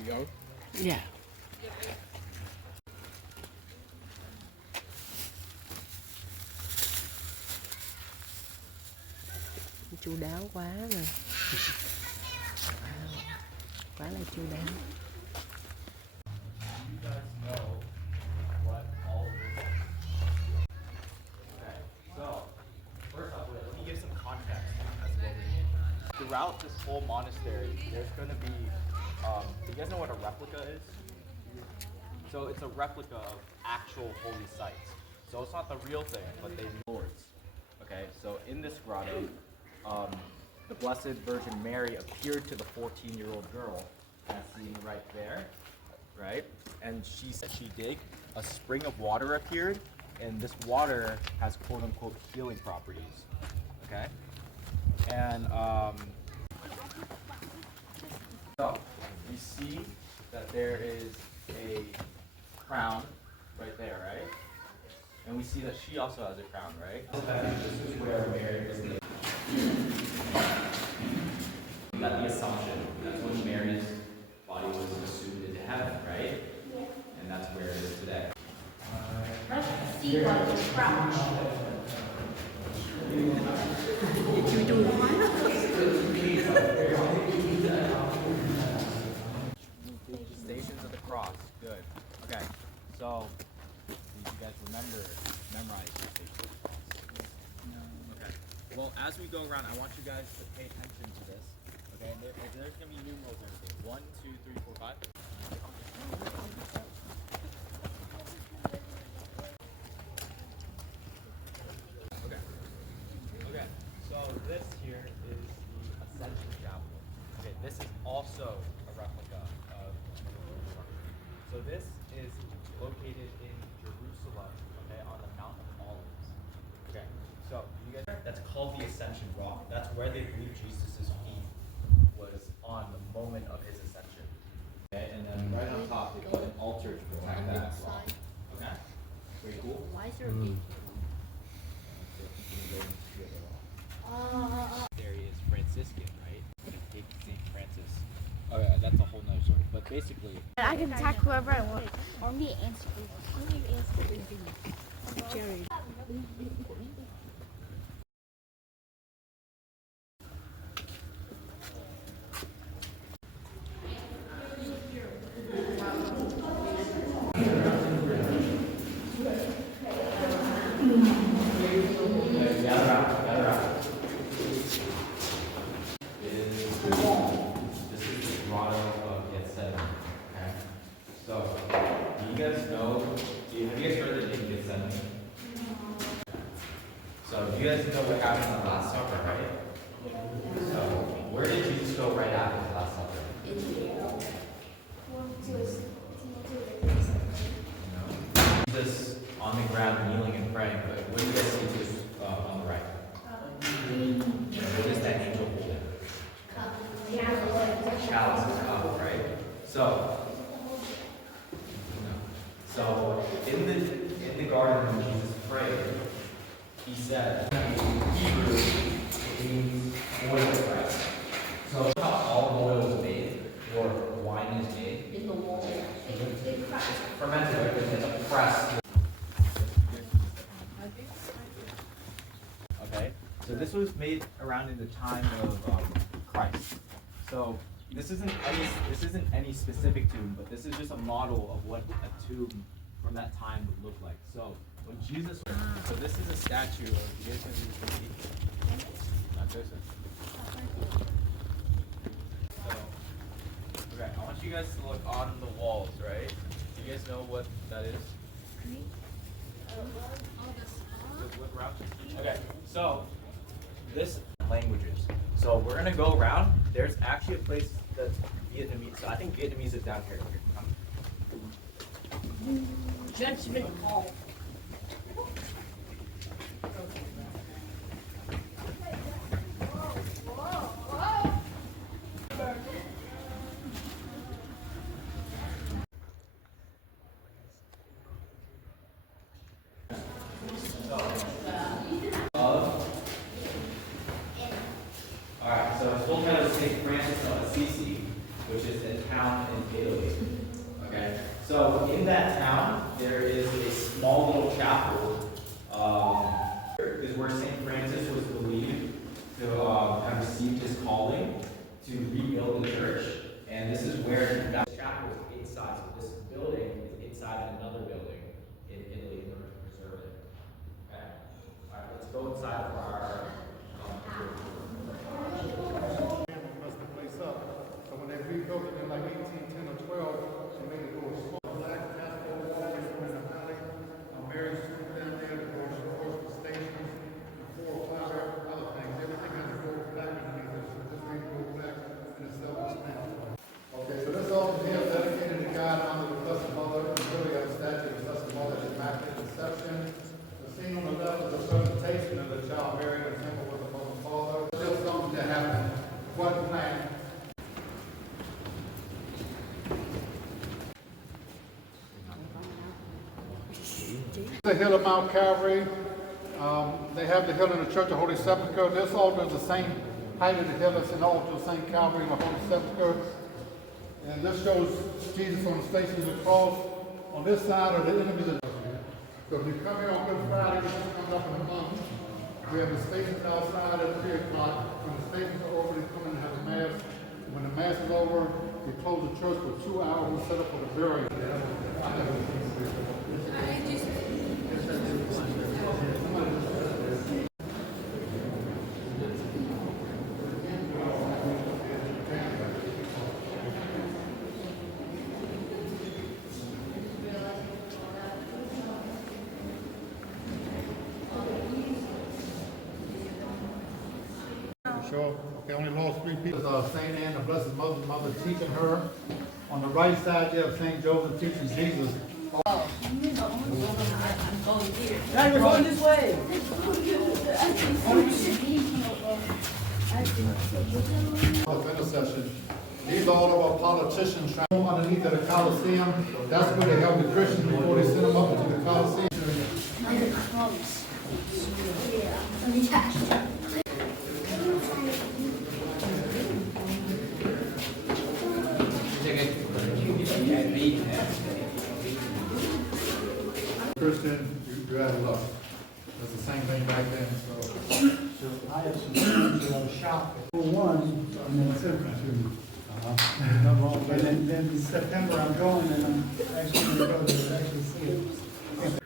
You go? Yeah. Chu đáo quá rồi. Quá là chu đáo. Throughout this whole monastery, there's going to be, you guys know what a replica is? So it's a replica of actual holy sites. So it's not the real thing, but they lords. Okay, so in this grotto, the Blessed Virgin Mary appeared to the 14-year-old girl, as seen right there, right? And she said she did. A spring of water appeared, and this water has quote-unquote healing properties. Okay? And so you see that there is a crown right there, right? And we see that she also has a crown, right? This is where Mary was living. We got the Assumption. That's when Mary's body was assumed into heaven, right? And that's where it is today. Let's see what the crown. Stations of the Cross. Good. Okay. So, do you guys memorize the Stations of the Cross? No. Okay. Well, as we go around, I want you guys to pay attention to this. Okay. There's gonna be numerals and everything. 1, 2, 3, 4, 5. Okay, so this here is the Ascension Chapel. Okay, this is also a replica of So this is located in Jerusalem, okay, on the Mount of Olives. Okay, so you guys, that's called the Ascension Rock. That's where they believe Jesus' feet was on the moment of his ascension. Okay, and then right on top they put an altar to protect that rock. Okay, very cool. Why is there a big There is Franciscan, right? Take St. Francis. Okay, that's a whole nother story. But basically, I can attack whoever I want. Or me answer. Only answer. Jerry. this is the grotto of Gethsemane. Okay? So, do you guys know, have you guys heard the name Gethsemane? So, do you guys know what happened in the Last Supper, right? So, where did Jesus go right after the Last Supper? Jesus on the ground kneeling and praying, but what do you guys see just on the right? What is that angel holding? Chalice is cup, right? So in the garden when Jesus prayed, he said, Hebrew, it means oil press. So how all oil is made, or wine is made? In the wall. It's fermented, right? It's a press. Okay, so this was made around in the time of Christ. So this isn't any specific tomb, but this is just a model of what a tomb from that time would look like. So when Jesus, so this is a statue of, you guys know who this is? Not Joseph. So, okay, I want you guys to look on the walls, right? Do you guys know what that is? Look around. Okay, so this languages. So we're gonna go around. There's actually a place that's Vietnamese. So I think Vietnamese is down here. Judgment Hall. Alright, so it's full title St. Francis of Assisi, which is a town in Italy. Okay, so in that town, there is a small little chapel. Is where St. Francis was believed to have received his calling to rebuild the church. And this is where that chapel is inside. So this building is inside another building in Italy in order to preserve it. Okay? All right, let's go inside of our Messed the place up. So when they rebuilt it in like 1810 or 12, they made it go small. Black chapel, always in the valley. Mary's tomb down there, the doors for stations, 4 or 5 other things. Everything has to go back underneath it. So this thing goes back and it's self-explanatory. Okay, so this altar here is dedicated to God under the Blessed Mother. It's really got a statue of the Blessed Mother at Immaculate Conception. The scene on the left is a presentation of the child Mary in the temple with the Mother and Father. Still something that happened. What plan? The hill of Mount Calvary. They have the hill in the Church of Holy Sepulchre. This altar is the same height of the hill as an altar of St. Calvary and the Holy Sepulchre. And this shows Jesus on the Station of the Cross. On this side are the enemies of. So if you come here on Good Friday, this comes up in a month. We have the stations outside at 3 o'clock. When the stations are over, they come in and have a mass. When the mass is over, we close the church for 2 hours. We set up for the burial. Sure. Okay, only lost 3 people. St. Anne, the Blessed Mother teaching her. On the right side, you have St. Joseph teaching Jesus. Now you're going this way. Of intercession. These all of our politicians underneath of the Colosseum. That's where they held the Christians before they sent them up into the Colosseum. Christian, you had luck. That's the same thing back then. So I have some friends that are shocked. For one, I'm in circumcision. And then in September, I'm going and I'm actually going to go to actually see it.